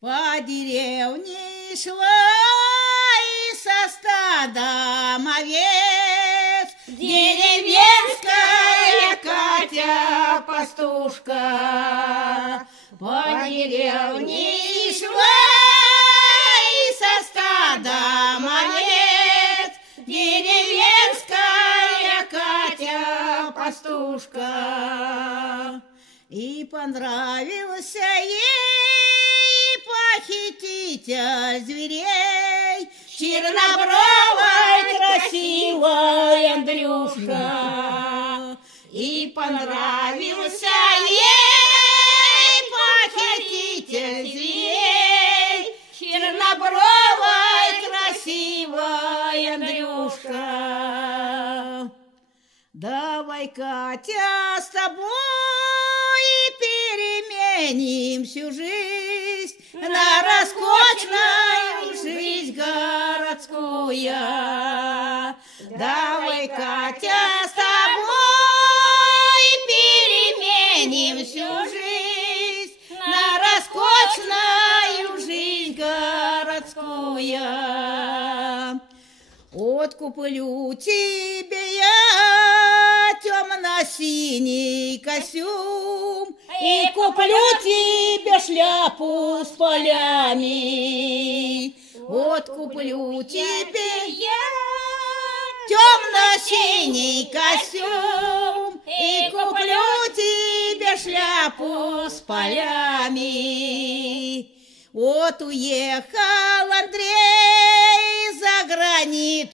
По деревне шла и со стадом овец деревенская Катя пастушка. По деревне шла и со стадом овец деревенская Катя пастушка. И понравился ей похититель зверей, чернобровой красивой Андрюшка. И понравился ей похититель зверей, чернобровой красивой Андрюшка. Давай, Катя, с тобой переменим всю жизнь на роскошную жизнь городскую. Давай, Катя, с тобой переменим всю жизнь на роскошную жизнь городскую. Откуплю тебе я темно-синий костюм и куплю тебе шляпу с полями. Откуплю тебе я темно-синий костюм и куплю тебе шляпу с полями. Вот уехал Андрей за границу.